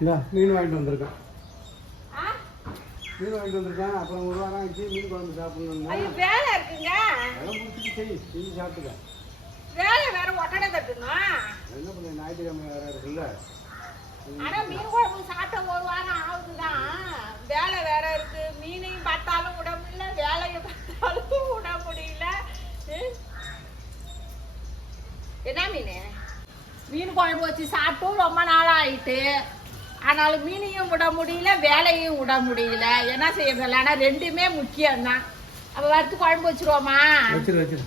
இந்த மீன் வாங்கிட்டு வந்திருக்கேன். ஆ? மீன் வாங்கிட்டு வந்திருக்கேன். அப்புறம் ஒரு வாரம் ஆச்சு மீன் குழம்பு சாப்பிடணும்னா. ஐயோ வேலை இருக்குங்க. அதெல்லாம் முடிச்சுட்டு செய் செஞ்சு சாப்பிட்டுக்க. வேலை வேற ஒட்டடை தட்டணும் என்ன பண்ண ஞாயிற்றுக்கிழமை வேற இருக்குல்ல. ஆனா மீன் குழம்பு சாப்பிட்ட ஒரு வாரம் ஆகுதுதான் வேலை வேற இருக்கு. மீனையும் பார்த்தாலும் விட முடியல வேலையும் பார்த்தாலும் விட முடியல. என்ன மீன்? மீன் குழம்பு வச்சு சாப்பிட்டும் ரொம்ப நாள் ஆயிட்டு ஆனாலும் மீனையும் விட முடியல வேலையும் விட முடியல. என்ன செய்யறதில்ல ஆனா ரெண்டுமே முக்கியம்தான். அப்ப வறுத்து குழம்பு வச்சிருவோமா? வச்சிரு வச்சிரு.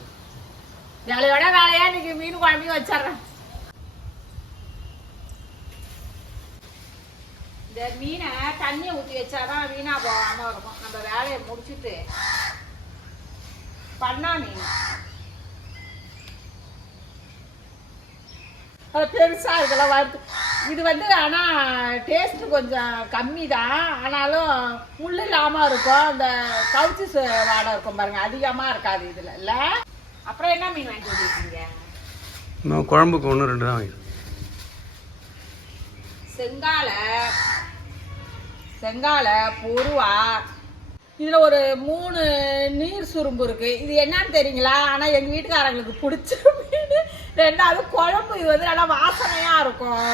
வேலையோட வேலையா? இன்னைக்கு மீன் குழம்பையும் வச்சிடுறேன். இந்த மீனை தண்ணியை ஊற்றி வச்சாதான் வீணா போகாம இருக்கும். நம்ம வேலையை முடிச்சுட்டு பண்ணா மீன். அது பெருசா இதெல்லாம் வறுத்து. இது வந்து ஆனா டேஸ்ட் கொஞ்சம் கம்மி தான் ஆனாலும் முள் இல்லாம இருக்கும். அந்த கவுச்சி வாடை இருக்கும் பாருங்க. அதிகமா இருக்காது இதுல. இல்ல? அப்புறம் என்ன மீன் வாங்கிட்டு வந்திருக்கீங்க? நான் குழம்புக்கு ஒன்று ரெண்டு தான் வாங்கிடுறேன் செங்கால செங்கால பொருவா. இதுல ஒரு மூணு நீர் சுரும்பு இருக்கு. இது என்னன்னு தெரியுங்களா? ஆனா எங்க வீட்டுக்காரங்களுக்கு பிடிச்ச ரெண்டாவது குழம்பு இது வந்து நல்லா வாசனையா இருக்கும்.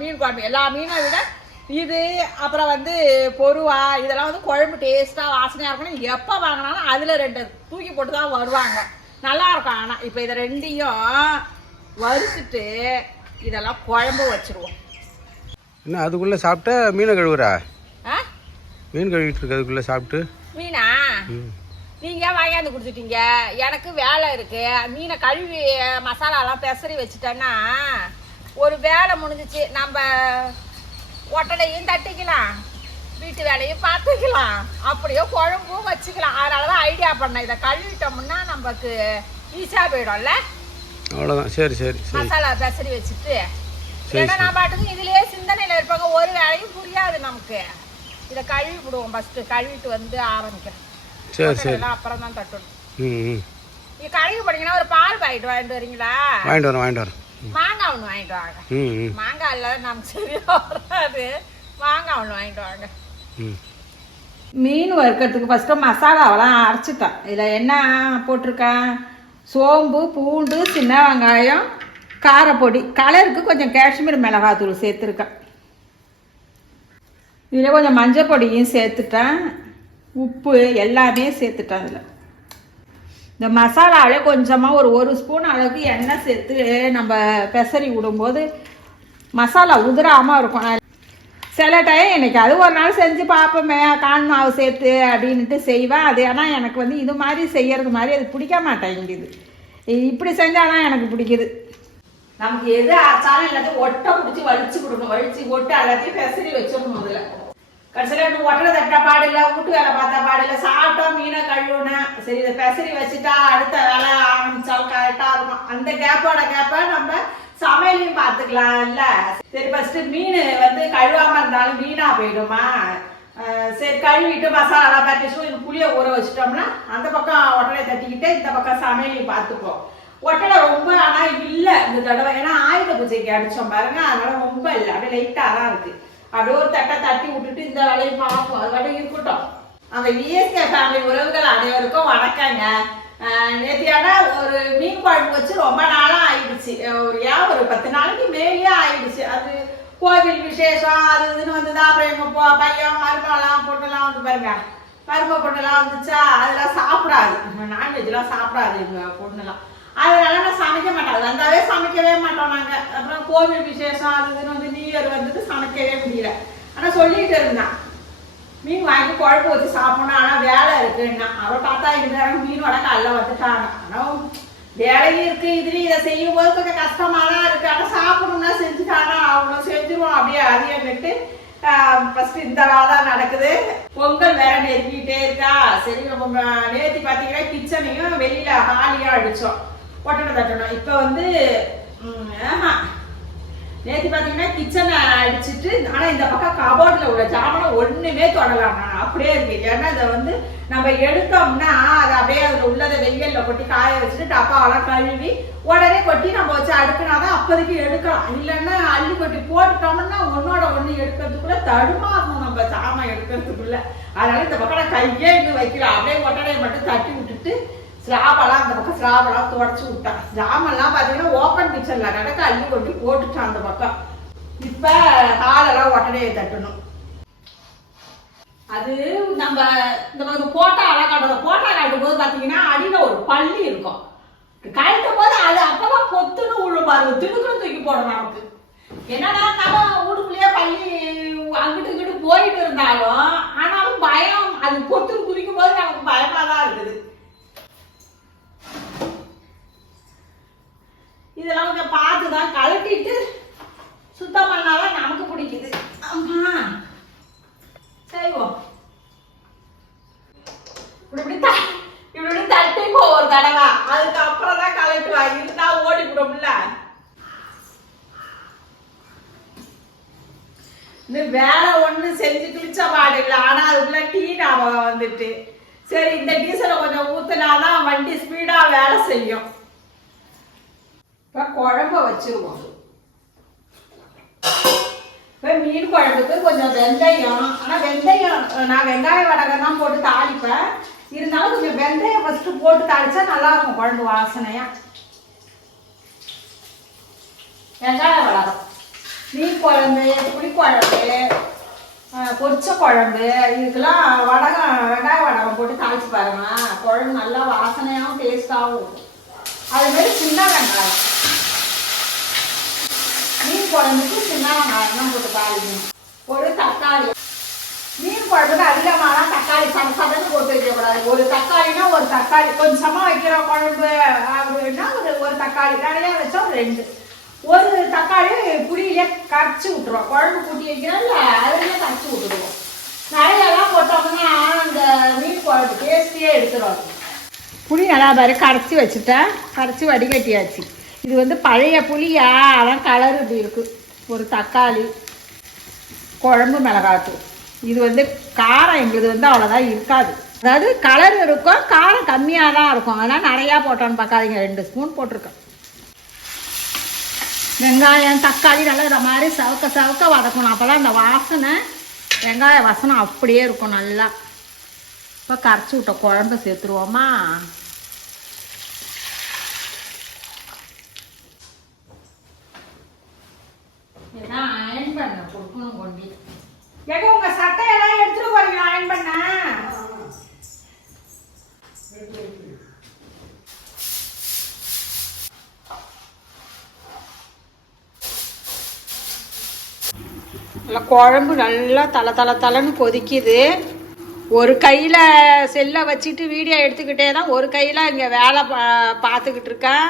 மீன் குழம்பு. எல்லா மீனை விட இது அப்புறம் வந்து பொருவா இதெல்லாம் வந்து குழம்பு டேஸ்டா வாசனையா இருக்கணும் எப்போ வாங்கினாலும் அதுல ரெண்டு தூக்கி போட்டு தான் வருவாங்க. நல்லா இருக்கும். ஆனா இப்போ இதை ரெண்டையும் வறுத்துட்டு இதெல்லாம் குழம்பு வச்சிருவோம். என்ன அதுக்குள்ளே சாப்பிட்டா மீனை கழுவுறா? ஆ? மீன் கழுவிட்டு இருக்கு அதுக்குள்ளே சாப்பிட்டு? மீனா? ம் நீங்க வாங்கியாந்து கொடுத்துட்டீங்க? எனக்கு வேலை இருக்கு. மீனை கழுவி மசாலாலாம் பெசரி வச்சுட்டேன்னா ஒரு வேலை முடிஞ்சிச்சு. நம்ம ஒட்டடையும் தட்டிக்கலாம். வீட்டு வேலையும் பார்த்துக்கலாம். அப்படியே குழம்பும் வச்சுக்கலாம். அதனால தான் ஐடியா பண்ணேன். இதை கழுவிட்டோம்னா நமக்கு ஈஸியாக போயிடும்ல? அவ்வளோதான் சரி சரி மசாலா பெசரி வச்சுட்டு. ஏன்னா நான் பாட்டுக்கு இதுலயே சிந்தனையில இருப்பாங்க. ஒரு வேலையும் புரியாது நமக்கு. இதை கழுவி விடுவோம் ஃபர்ஸ்ட் கழுவிட்டு வந்து ஆரம்பிக்கிறேன் சரி சரி. அப்புறம் தான் தட்டணும். ம் ம். நீ கடைக்கு போனீங்கன்னா ஒரு பால் பாக்கெட் வாங்கிட்டு வரீங்களா? வாங்கிட்டு வரேன் வாங்கிட்டு வரேன். மாங்காய் ஒன்று வாங்கிட்டு வாங்க. ம் மாங்காய் இல்லை நமக்கு சரியா வராது. மாங்காய் ஒன்று வாங்கிட்டு வாங்க. ம். மீன் வறுக்கிறதுக்கு ஃபஸ்ட்டு மசாலாவெல்லாம் அரைச்சிட்டேன் இதில் என்ன போட்டிருக்கேன் சோம்பு பூண்டு சின்ன வெங்காயம் காரப்பொடி. கலருக்கு கொஞ்சம் காஷ்மீர் மிளகாத்தூள் சேர்த்துருக்கேன். இதில் கொஞ்சம் மஞ்சள் பொடியும் சேர்த்துட்டேன். உப்பு எல்லாமே சேர்த்துட்டேன் அதில். இந்த மசாலாவிலே கொஞ்சமாக ஒரு ஒரு ஸ்பூன் அளவுக்கு எண்ணெய் சேர்த்து நம்ம பெசரி விடும்போது மசாலா உதிராமல் இருக்கும். சில டைம் எனக்கு அது ஒரு நாள் செஞ்சு பார்ப்போமே கான் மாவு சேர்த்து அப்படின்ட்டு செய்வேன். அது ஆனால் எனக்கு வந்து இது மாதிரி செய்யறது மாதிரி அது பிடிக்க மாட்டேங்குது இப்படி செஞ்சால் தான் எனக்கு பிடிக்குது. நமக்கு எது ஆச்சாலும் எல்லாத்தையும் ஒட்டை பிடிச்சி வலிச்சு கொடுக்கணும். வலிச்சு ஒட்டு எல்லாத்தையும் பெசரி வச்சிடணும் முதல்ல. கடைசியில் இன்னும் ஒட்டரை தட்டா பாடில்ல வீட்டு வேலை பார்த்தா பாடில்ல சாப்பிட்டோம் மீனை கழுவுனேன் சரி இதை பெசரி வச்சுட்டா அடுத்த வேலை ஆரம்பிச்சாலும் கரெக்டாக இருக்கும். அந்த கேப்போட கேப்பை நம்ம சமையலையும் பார்த்துக்கலாம் இல்லை சரி ஃபஸ்ட்டு மீன் வந்து கழுவாமல் இருந்தாலும் வீணாக போயிடுமா? சரி கழுவிட்டு மசாலாலாம் பரட்டி இது புளியை ஊற வச்சிட்டோம்னா அந்த பக்கம் ஒட்டலையை தட்டிக்கிட்டு இந்த பக்கம் சமையலையும் பார்த்துப்போம். ஒட்டலை ரொம்ப ஆனால் இல்லை இந்த தடவை. ஏன்னா ஆயுத பூஜைக்கு அடித்தோம் பாருங்க அதனால ரொம்ப இல்லை. அப்படியே லைட்டாக தான் இருக்குது அப்படியே ஒரு தட்டை தட்டி விட்டுட்டு இந்த வேலையை பார்ப்போம். அது மட்டும் இருக்கட்டும். அந்த விஎஸ்கே ஃபேமிலி உறவுகள் அனைவருக்கும் வணக்கங்க. அஹ் நேத்தியான ஒரு மீன் குழம்பு வச்சு ரொம்ப நாளாக ஆயிடுச்சு. ஒரு ஏன் ஒரு பத்து நாளைக்கு மேலேயே ஆயிடுச்சு. அது கோவில் விசேஷம் அது இதுன்னு வந்ததா அப்புறம் எங்கள் போ பையன் மருமலாம் பொட்டெல்லாம் வந்து பாருங்க. மரும பொட்டெல்லாம் வந்துச்சா? அதெல்லாம் சாப்பிடாது. நான்வெஜ்லாம் சாப்பிடாது எங்கள் பொண்ணுலாம் அதனால நான் சமைக்க மாட்டேன். வந்தாவே சமைக்கவே மாட்டோம் நாங்கள் அப்புறம் கோவில் விசேஷம் அது இதுன்னு வந்து நியூ இயர் வந்துட்டு சமைக்கவே முடியல. ஆனால் சொல்லிட்டு இருந்தான். மீன் வாங்கி குழம்பு வச்சு சாப்பிடணும் ஆனால் வேலை இருக்குன்னா. அவரை பார்த்தா இருந்தாங்க மீன் வடக்க அல்ல வந்துட்டாங்க ஆனால் வேலையும் இருக்கு இதுலேயும் இதை செய்யும் போது கொஞ்சம் கஷ்டமாக தான் இருக்கு. ஆனால் சாப்பிடணும்னா செஞ்சுட்டானா அவ்வளோ செஞ்சுருவோம். அப்படியே அதிகம்ட்டு ஃபர்ஸ்ட் இந்த வேலை நடக்குது. பொங்கல் வேற நெருங்கிட்டே இருக்கா. சரி நம்ம நேத்தி பார்த்தீங்கன்னா கிச்சனையும் வெளியில ஹாலியா அடிச்சோம். ஒட்டணை தட்டணும் இப்போ வந்து ஆமாம் நேற்று பார்த்தீங்கன்னா கிச்சனை அடிச்சிட்டு ஆனால் இந்த பக்கம் கபோர்டில் உள்ள ஜாமனை ஒன்றுமே தொடலாம் நான் அப்படியே இருக்கு. ஏன்னா இதை வந்து நம்ம எடுத்தோம்னா அது அப்படியே அதில் உள்ளதை வெயில்ல கொட்டி காய வச்சுட்டு டப்பாவெல்லாம் கழுவி உடனே கொட்டி நம்ம வச்சு அடுக்கினாதான் அப்போதைக்கு எடுக்கலாம். இல்லைன்னா அள்ளி கொட்டி போட்டுட்டோம்னா ஒன்னோட ஒன்று எடுக்கிறதுக்குள்ளே தடுமாகும் நம்ம சாமான் எடுக்கிறதுக்குள்ளே. அதனால இந்த பக்கம் நான் கையே இன்னும் வைக்கலாம் அப்படியே ஒட்டடையை மட்டும் தட்டி விட்டுட்டு ஸ்லாபெல்லாம் அந்த பக்கம் ஸ்லாபெல்லாம் துடைச்சி விட்டான் ஜாமெல்லாம் பார்த்தீங்கன்னா ஓப்பன் கிச்சனில் கிடக்க அள்ளி கொட்டி போட்டுட்டான் அந்த பக்கம். இப்போ காலெல்லாம் உடனே தட்டணும். அது நம்ம இந்த மாதிரி போட்டா அழகாடுற போட்டா காட்டும் போது பார்த்தீங்கன்னா அடியில் ஒரு பள்ளி இருக்கும். கழட்டும் போது அது அப்பதான் பொத்துன்னு உள்ள பாருங்க. திடுக்குன்னு தூக்கி போடணும் நமக்கு. என்னடா நம்ம வீட்டுக்குள்ளேயே பள்ளி அங்கிட்டு இங்கிட்டு போயிட்டு இருந்தாலும் ஆனாலும் பயம் அது பொத்துன்னு குதிக்கும் போது நமக்கு பயமாக தான் இருக்குது. இதெல்லாம் கொஞ்சம் பார்த்து தான் கழட்டிட்டு சுத்தம் பண்ணாதான் நமக்கு பிடிக்குது. ஆமா செய்வோம் இப்படி இப்படி த- இப்படி இப்படி தட்டி போ ஒரு தடவை. அதுக்கப்புறம் தான் கலட்டுவா இருந்தா ஓடி விடும்ல. இந்த வேலை ஒண்ணு செஞ்சு கிழிச்ச பாடு இல்லை ஆனா அதுக்குள்ள டீ ஞாபகம் வந்துட்டு. சரி இந்த டீசலை கொஞ்சம் ஊத்துனாதான் வண்டி ஸ்பீடாக வேலை செய்யும். இப்போ குழம்ப வச்சிருவோம் இப்போ மீன் குழம்புக்கு கொஞ்சம் வெந்தயம் ஆனால் வெந்தயம் நான் வெங்காய வடகம் தான் போட்டு தாளிப்பேன் இருந்தாலும் கொஞ்சம் வெந்தயம் ஃபஸ்ட்டு போட்டு தாளிச்சா நல்லா இருக்கும் குழம்பு வாசனையாக வெங்காய வடகம் மீன் குழம்பு புளிக்குழம்பு பொரிச்ச குழம்பு இதுக்கெல்லாம் வடகம் வெங்காய வடகம் போட்டு தாளித்து பாருங்க குழம்பு நல்லா வாசனையாகவும் டேஸ்ட்டாகவும் இருக்கும் அதுமாரி சின்ன வெங்காயம் மீன் குழம்புக்கு சின்ன வெங்காயம் தான் போட்டு ஒரு தக்காளி. மீன் குழம்புக்கு அதிகமான தக்காளி சம சதன்னு போட்டு வைக்கக்கூடாது. ஒரு தக்காளினா ஒரு தக்காளி. கொஞ்சமாக வைக்கிற குழம்பு அப்படின்னா ஒரு ஒரு தக்காளி. நிறையா வச்சா ரெண்டு. ஒரு தக்காளி புளியிலே கரைச்சி விட்டுருவோம். குழம்பு கூட்டி இல்லை அதுலேயே கரைச்சி விட்டுருவோம் நிறையெல்லாம் போட்டோம்னா அந்த மீன் குழம்பு டேஸ்டியே எடுத்துருவாங்க புளி நல்லா பாரு கரைச்சி வச்சுட்டேன். கரைச்சி வடிகட்டியாச்சு. இது வந்து பழைய புளியா? அதான் கலர் இப்படி இருக்குது ஒரு தக்காளி குழம்பு மிளகாத்தூள். இது வந்து காரம் எங்களுக்கு வந்து அவ்வளோதான் இருக்காது. அதாவது கலர் இருக்கும் காரம் கம்மியாக தான் இருக்கும். அதனால் நிறையா போட்டோன்னு பார்க்காதீங்க. ரெண்டு ஸ்பூன் போட்டிருக்கேன். வெங்காயம் தக்காளி நல்லா இந்த மாதிரி சவக்க சவக்க வதக்கணும். அப்போ தான் இந்த வாசனை வெங்காய வாசனை அப்படியே இருக்கும் நல்லா. இப்போ கரைச்சி விட்ட குழம்பு சேர்த்துருவோமா இதான் அயன் பண்ண கொடுக்கணும் கொண்டு எங்க உங்க சட்டையெல்லாம் எடுத்துட்டு போறீங்க அயன் பண்ண நல்லா குழம்பு நல்லா தலை தலை தலைன்னு கொதிக்குது. ஒரு கையில் செல்லை வச்சுட்டு வீடியோ எடுத்துக்கிட்டே தான் ஒரு கையில் இங்கே வேலை பா பார்த்துக்கிட்டு இருக்கேன்.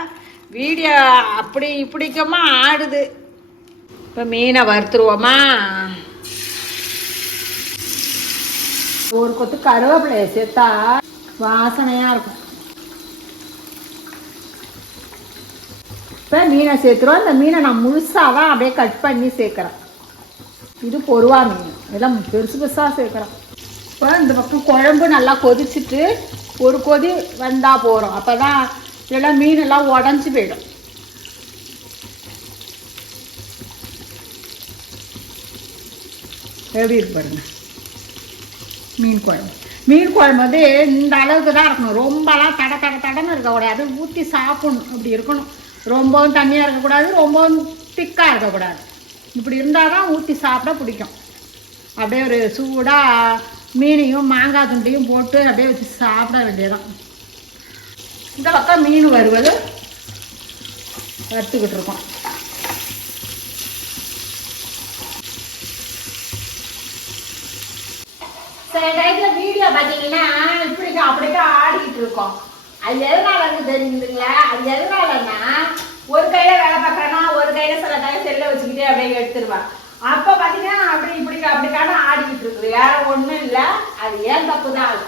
வீடியோ அப்படி இப்படிக்குமா ஆடுது. இப்போ மீனை வறுத்துருவோமா? ஒரு கொத்து கருவேப்பிலையை சேர்த்தா வாசனையாக இருக்கும். இப்போ மீனை சேர்த்துருவோம் இந்த மீனை நான் முழுசாக தான் அப்படியே கட் பண்ணி சேர்க்குறேன். இது பொருவா மீன். இதெல்லாம் பெருசு பெருசாக சேர்க்குறேன். இப்போ இந்த பக்கம் குழம்பு நல்லா கொதிச்சுட்டு ஒரு கொதி வந்தால் போகிறோம் அப்போ தான் இதெல்லாம் மீனெல்லாம் உடஞ்சி போயிடும். எப்படி இருக்கு மீன் குழம்பு. மீன் குழம்பு வந்து இந்த அளவுக்கு தான் இருக்கணும். ரொம்பலாம் தட தட தடன்னு இருக்கக்கூடாது ஊற்றி சாப்பிடணும். இப்படி இருக்கணும். ரொம்பவும் தண்ணியாக இருக்கக்கூடாது. ரொம்பவும் திக்காக இருக்கக்கூடாது. இப்படி இருந்தால் தான் ஊற்றி சாப்பிட பிடிக்கும். அப்படியே ஒரு சூடாக மீனையும் மாங்காய் துண்டையும் போட்டு அப்படியே வச்சு சாப்பிட வேண்டியதான் இந்த பக்கம் மீன் வருவது வறுத்துக்கிட்டு இருக்கோம். சில டைம்ல வீடியோ பார்த்தீங்கன்னா இப்படிக்கா அப்படிக்கா ஆடிக்கிட்டு இருக்கோம். அது எதனால வந்து தெரிஞ்சுங்களா அது எதனாலன்னா ஒரு கையில வேலை பார்க்கறேன்னா ஒரு கையில சில டைம் செல்ல வச்சுக்கிட்டே அப்படியே எடுத்துருவான் அப்ப பாத்தீங்கன்னா அப்படி இப்படி அப்படிக்கான ஆடிக்கிட்டு இருக்குது. வேற ஒண்ணும் இல்ல. அது ஏன் தப்பு தான் அது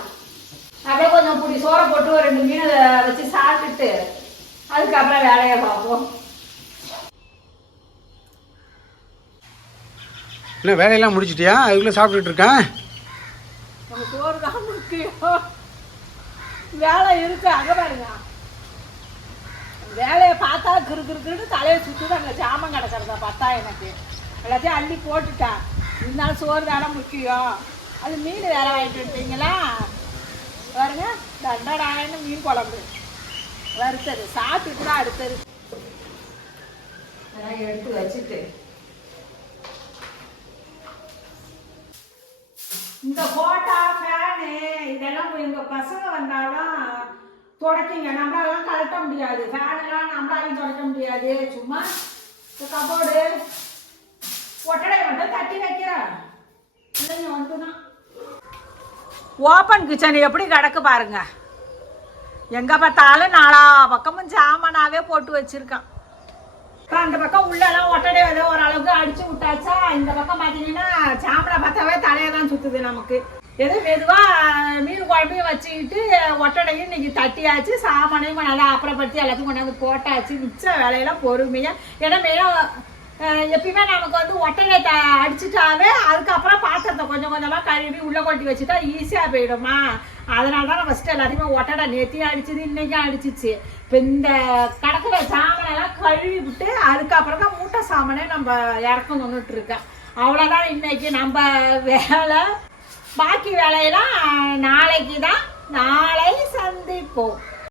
அப்படியே கொஞ்சம் புடி சோற போட்டு ஒரு ரெண்டு மீனை வச்சு சாப்பிட்டுட்டு அதுக்கப்புறம் வேலையை பார்ப்போம். என்ன வேலையெல்லாம் முடிச்சிட்டியா? அதுக்குள்ளே சாப்பிட்டுட்டு இருக்கேன். நம்ம சோறு தான் முக்கியம். வேலை இருக்கு அங்க பாருங்க. வேலையை பார்த்தா கிரு கிருக்குன்னு தலையை சுற்றுது அங்கே ஜாமம் கிடக்கிறதா பார்த்தா எனக்கு. எல்லாத்தையும் அள்ளி போட்டுட்டேன் இருந்தாலும் சோறு தானே முக்கியம். அது மீன் வேற வாங்கிட்டு வந்துட்டீங்களா? பாருங்க தண்டடாயன்னு மீன் குழம்பு. வறுத்தது. சாப்பிட்டுட்டு தான் அடுத்தது. அதெல்லாம் எடுத்து வச்சுட்டு இந்த போட்டா ஃபேனு இதெல்லாம் போய் எங்க பசங்க வந்தாலும் துடைக்கிங்க நம்மளாலாம் கழட்ட முடியாது. ஃபேனெல்லாம் நம்மளாலையும் துடைக்க முடியாது. சும்மா இந்த கபோர்டு ஒட்டடை மட்டும் தட்டி வைக்கிறேன். இல்லைங்க வந்துனா ஓப்பன் கிச்சன் எப்படி கிடக்கு பாருங்க. எங்கே பார்த்தாலும் நாலா பக்கமும் ஜாமானாவே போட்டு வச்சுருக்கான். அந்த பக்கம் உள்ளெல்லாம் ஒட்டடை ஏதோ ஓரளவுக்கு அடிச்சு விட்டாச்சா இந்த பக்கம் பார்த்தீங்கன்னா சாம்பலை பார்த்தாவே தலையை தான் சுத்துது நமக்கு. ஏதோ மெதுவா மீன் குழம்பையும் வச்சுக்கிட்டு ஒட்டடையும் இன்னைக்கு தட்டியாச்சு சாமானையும் நல்லா அப்புறப்படுத்தி எல்லாத்தையும் கொண்டாந்து போட்டாச்சு. மிச்ச வேலையெல்லாம் பொறுமையா. ஏன்னா மெயினாக எப்பயுமே நமக்கு வந்து ஒட்டடை த அடிச்சுட்டாவே அதுக்கப்புறம் பாத்திரத்தை கொஞ்சம் கொஞ்சமாக கழுவி உள்ளே கொட்டி வச்சுட்டா ஈஸியாக போயிடுமா அதனால தான் நான் ஃபஸ்ட்டு எல்லாத்தையுமே ஒட்டடை நேற்றியும் அடிச்சது இன்றைக்கும் அடிச்சிச்சு. இப்போ இந்த கடக்கிற சாமனெல்லாம் கழுவி விட்டு அதுக்கப்புறம் தான் மூட்டை சாமனே நம்ம இறக்கணுன்னுட்டு இருக்கேன். அவ்வளோதான் இன்னைக்கு நம்ம வேலை. பாக்கி வேலையெல்லாம் நாளைக்கு தான் நாளை சந்திப்போம்.